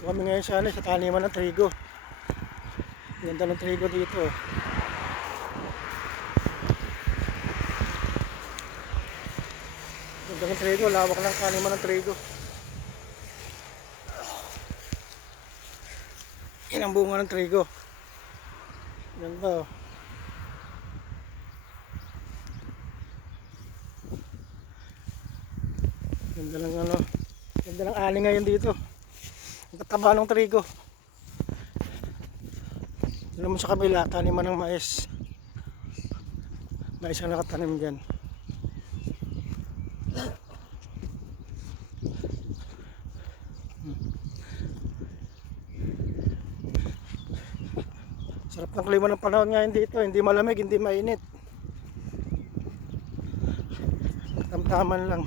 Ito kami ngayon sa taniman ng trigo. Ganda ng trigo dito. Ganda ng trigo, lawak ng taniman ng trigo. Yan ang bunga ng trigo. Ganda oh. Ganda ng ano. Ganda ng ani ngayon dito. Ang tataba ng trigo. Alam mo sa kabila, taniman ng mais. Mais ang nakatanim dyan. Sarap ng klima ng panahon ngayon dito. Hindi malamig, hindi mainit. Tamtaman lang.